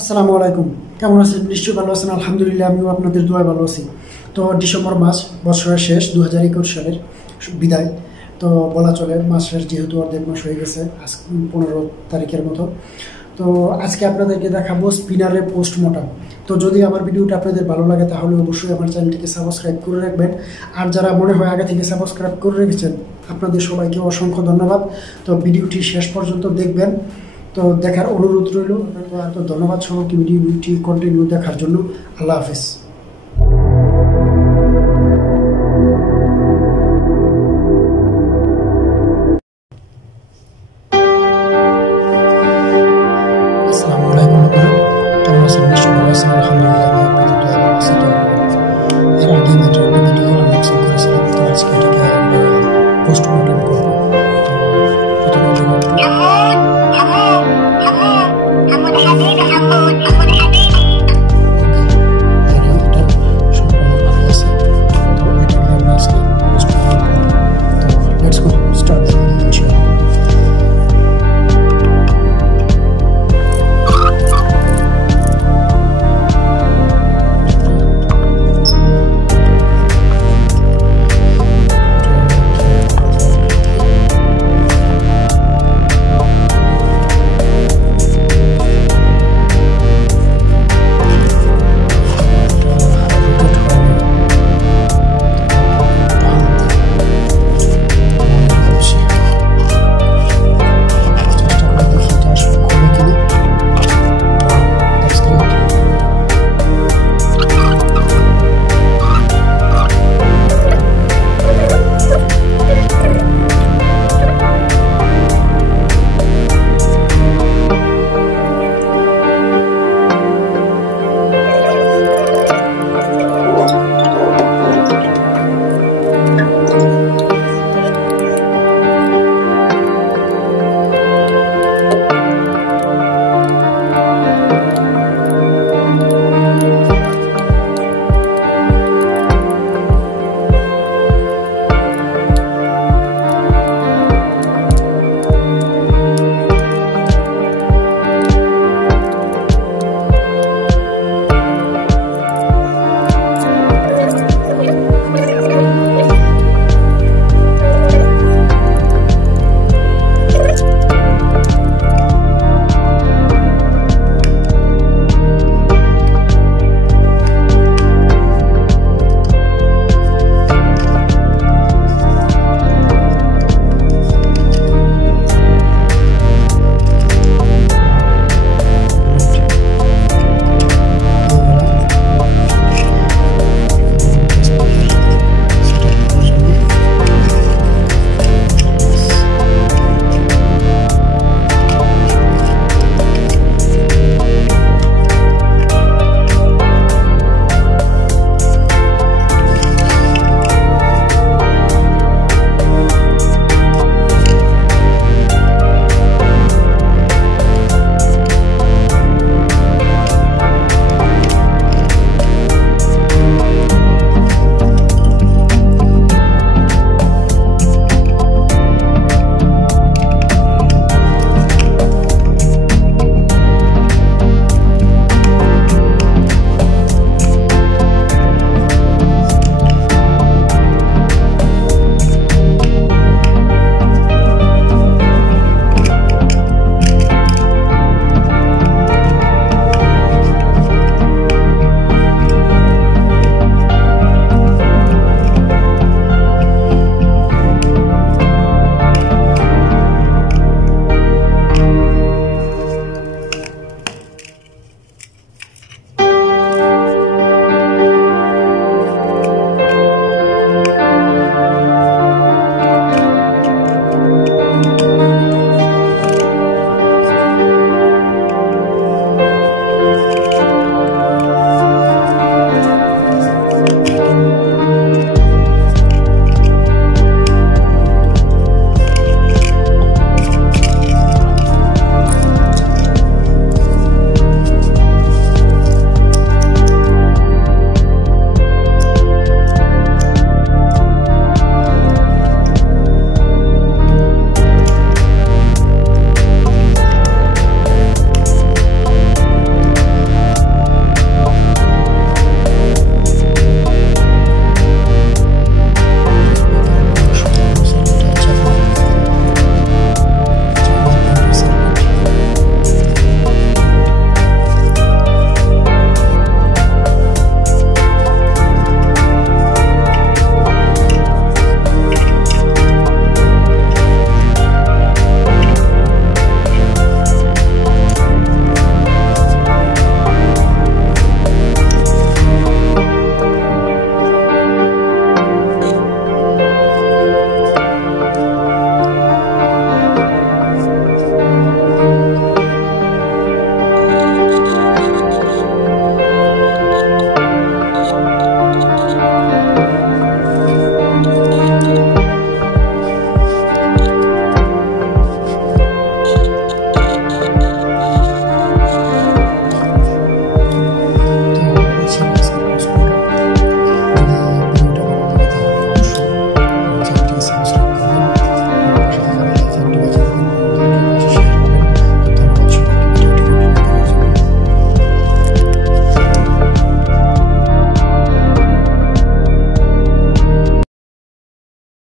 আসসালামু আলাইকুম। কেমন আছেন? নিশ্চয়ই ভালো আছেন। আলহামদুলিল্লাহ, আমিও আপনাদের দোয়ায় ভালো আছি। তো ডিসেম্বর মাস, বছরের শেষ, 2021 সালের বিদায়। তো বলা চলে মাস শেষ, যেহেতু অর্ধেক মাস হয়ে গেছে, আজ 15 তারিখের মতো। তো আজকে আপনাদেরকে দেখাবো স্পিনারে পোস্টমর্টম। তো যদি আমার ভিডিওটা আপনাদের ভালো লাগে তাহলে অবশ্যই আমার চ্যানেলটিকে সাবস্ক্রাইব করে রাখবেন। আর যারা মনে হয় আগে থেকে সাবস্ক্রাইব করে রেখেছেন, আপনাদের সবাইকে অসংখ্য ধন্যবাদ। তো ভিডিওটি শেষ পর্যন্ত দেখবেন। তো দেখার অনুরোধ রইল। তো ধন্যবাদ সবাইকে ভিডিওটি কন্টিনিউ দেখার জন্য। আল্লাহ হাফেজ।